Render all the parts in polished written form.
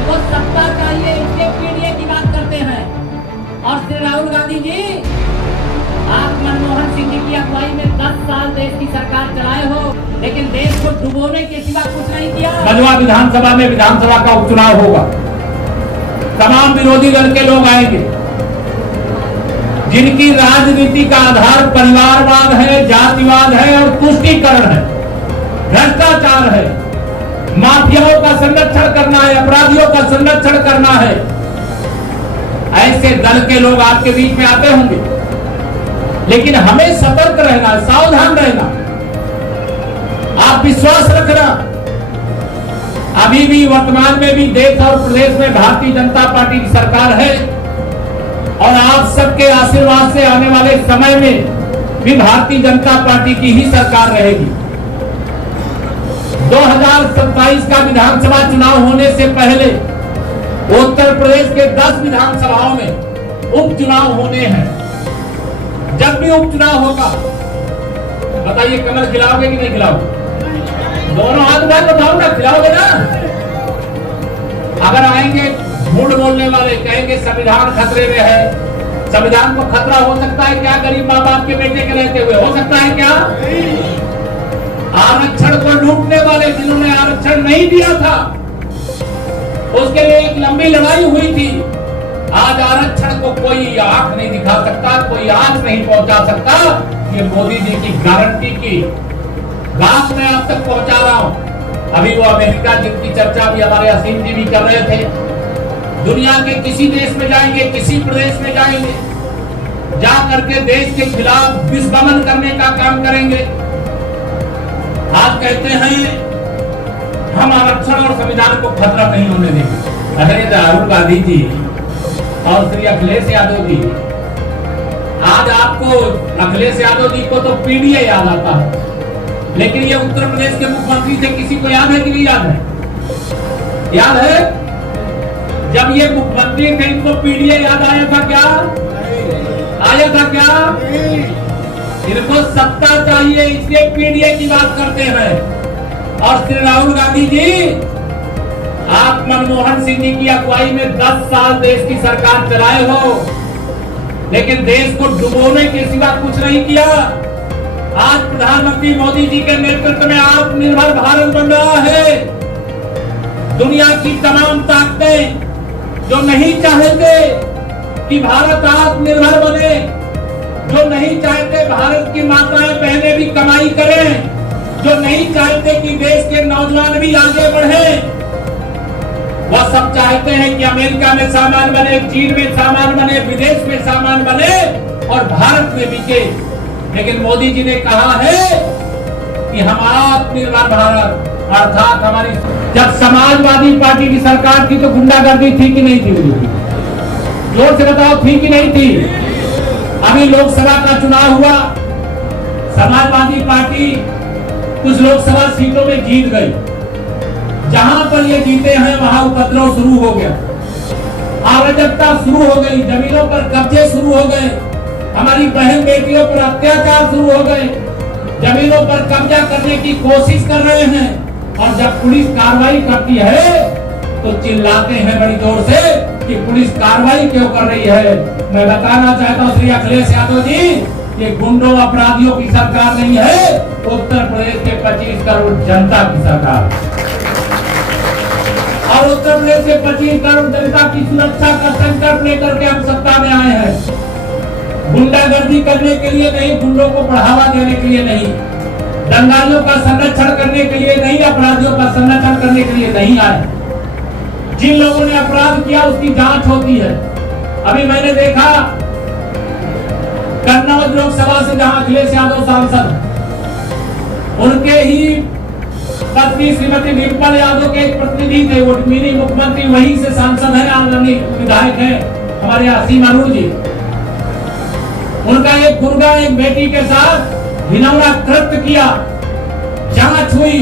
इनको सत्ता चाहिए, इसके पीड़िए की बात करते हैं। और श्री राहुल गांधी जी, आप मनमोहन सिंह जी की अगुवाई में 10 साल देश की सरकार चलाए हो, लेकिन देश को डुबोने के सिवा कुछ नहीं किया। मझवा विधानसभा में विधानसभा का उपचुनाव होगा, तमाम विरोधी दल के लोग आएंगे, जिनकी राजनीति का आधार परिवारवाद है, जातिवाद है और तुष्टीकरण है, भ्रष्टाचार है, माफियाओं का संरक्षण करना है, अपराधियों का संरक्षण करना है। ऐसे दल के लोग आपके बीच में आते होंगे, लेकिन हमें सतर्क रहना, सावधान रहना। आप विश्वास रखना, अभी भी वर्तमान में भी देश और प्रदेश में भारतीय जनता पार्टी की सरकार है और आप सबके आशीर्वाद से आने वाले समय में भी भारतीय जनता पार्टी की ही सरकार रहेगी। 2027 का विधानसभा चुनाव होने से पहले उत्तर प्रदेश के 10 विधानसभाओं में उपचुनाव होने हैं। जब भी उपचुनाव होगा, बताइए कमल खिलाओगे कि नहीं खिलाओगे? दोनों हाथ में उठाओ ना, खिलाओगे ना? अगर आएंगे झूठ बोलने वाले, कहेंगे संविधान खतरे में है, संविधान को खतरा हो सकता है क्या? गरीब माँ बाप के बेटे के रहते हुए हो सकता है क्या? आरक्षण को लूटने वाले, जिन्होंने आरक्षण नहीं दिया था, उसके लिए एक लंबी लड़ाई हुई थी। आज आरक्षण को कोई आंख नहीं दिखा सकता, कोई आंच नहीं पहुंचा सकता। ये मोदी जी की गारंटी की बात मैं आप तक पहुंचा रहा हूं। अभी वो अमेरिका जिनकी चर्चा भी हमारे असीम जी भी कर रहे थे, दुनिया के किसी देश में जाएंगे, किसी प्रदेश में जाएंगे, जा करके देश के खिलाफ विस्फोट करने का काम करेंगे। आज कहते हैं हम आरक्षण और संविधान को खतरा नहीं होने देंगे। अरे राहुल गांधी जी और श्री अखिलेश यादव जी, आज आपको अखिलेश यादव जी को तो पीडीए याद आता है, लेकिन ये उत्तर प्रदेश के मुख्यमंत्री थे, किसी को याद है कि नहीं याद है? याद है? जब ये मुख्यमंत्री थे, इनको पीडीए याद आया था क्या? आया था क्या? इनको सत्ता चाहिए, इसलिए पीडीए की बात करते हैं। और श्री राहुल गांधी जी, आप मनमोहन सिंह जी की अगुवाई में 10 साल देश की सरकार चलाए हो, लेकिन देश को डुबोने के सिवा कुछ नहीं किया। आज प्रधानमंत्री मोदी जी के नेतृत्व में आत्मनिर्भर भारत बन रहा है। दुनिया की तमाम ताकतें जो नहीं चाहते कि भारत आत्मनिर्भर बने, जो नहीं चाहते भारत की माताएं बहनें भी कमाई करें, जो नहीं चाहते कि देश के नौजवान भी आगे बढ़े, वह सब चाहते हैं कि अमेरिका में सामान बने, चीन में सामान बने, विदेश में सामान बने और भारत में बिके। लेकिन मोदी जी ने कहा है कि हम आत्मनिर्भर भारत, अर्थात हमारी, जब समाजवादी पार्टी की सरकार थी तो गुंडागर्दी थी कि नहीं थी? जोर से बताओ, थी कि नहीं थी? अभी लोकसभा का चुनाव हुआ, समाजवादी पार्टी कुछ लोकसभा सीटों में जीत गई। जहां पर ये जीते हैं वहां उपद्रव शुरू हो गया, अराजकता शुरू हो गई, जमीनों पर कब्जे शुरू हो गए, हमारी बहन बेटियों पर अत्याचार शुरू हो गए, जमीनों पर कब्जा करने की कोशिश कर रहे हैं। और जब पुलिस कार्रवाई करती है तो चिल्लाते हैं बड़ी जोर से कि पुलिस कार्रवाई क्यों कर रही है। मैं बताना चाहता हूं श्री अखिलेश यादव जी, ये गुंडों अपराधियों की सरकार नहीं है, उत्तर प्रदेश के 25 करोड़ जनता की सरकार। और उत्तर प्रदेश के 25 करोड़ जनता की सुरक्षा का संकल्प लेकर के हम सत्ता में आए हैं। गुंडागर्दी करने के लिए नहीं, गुंडों को बढ़ावा देने के लिए नहीं, दंगाइयों का संरक्षण करने के लिए नहीं, अपराधियों का संरक्षण करने के लिए नहीं आए। जिन लोगों ने अपराध किया उसकी जांच होती है। अभी मैंने देखा कन्नौज लोकसभा से जहां अखिलेश यादव सांसद, उनके ही पत्नी श्रीमती डिम्पल यादव के एक प्रतिनिधि थे, वो मिनी मुख्यमंत्री वहीं से सांसद है, आदरणीय विधायक है हमारे असीम अरुण जी। उनका एक गुर्गा एक बेटी के साथ घिनौना कृत्य किया, जांच हुई,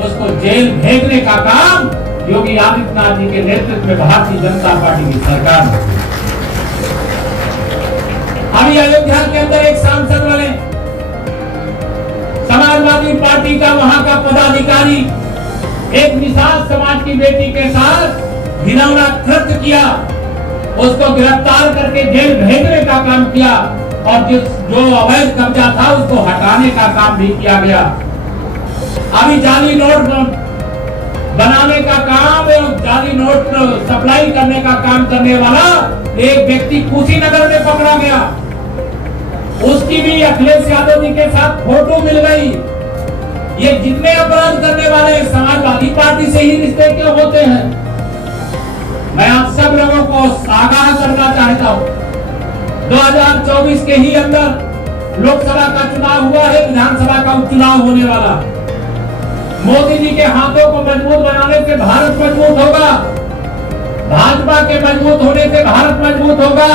उसको जेल भेजने का काम योगी आदित्यनाथ जी के नेतृत्व में भारतीय जनता पार्टी की सरकार ने। अभी अयोध्या के अंदर एक सांसद बने, समाजवादी पार्टी का वहां का पदाधिकारी एक निषाद समाज की बेटी के साथ घिनौना कृत्य किया, उसको गिरफ्तार करके जेल भेजने का काम किया और जो अवैध कब्जा था उसको हटाने का काम भी किया गया। अभी जाली नोट बनाने का काम और जाली नोट सप्लाई करने का काम करने वाला एक व्यक्ति कुशीनगर में पकड़ा गया, उसकी भी अखिलेश यादव जी के साथ फोटो मिल गई। ये जितने अपराध करने वाले समाजवादी पार्टी से ही रिश्ते क्यों होते हैं? मैं आप सब लोगों को आगाह करना चाहता हूं, 2024 के ही अंदर लोकसभा का चुनाव हुआ है, विधानसभा का उपचुनाव होने वाला। मोदी जी के हाथों को मजबूत बनाने से भारत मजबूत होगा, भाजपा के मजबूत होने से भारत मजबूत होगा।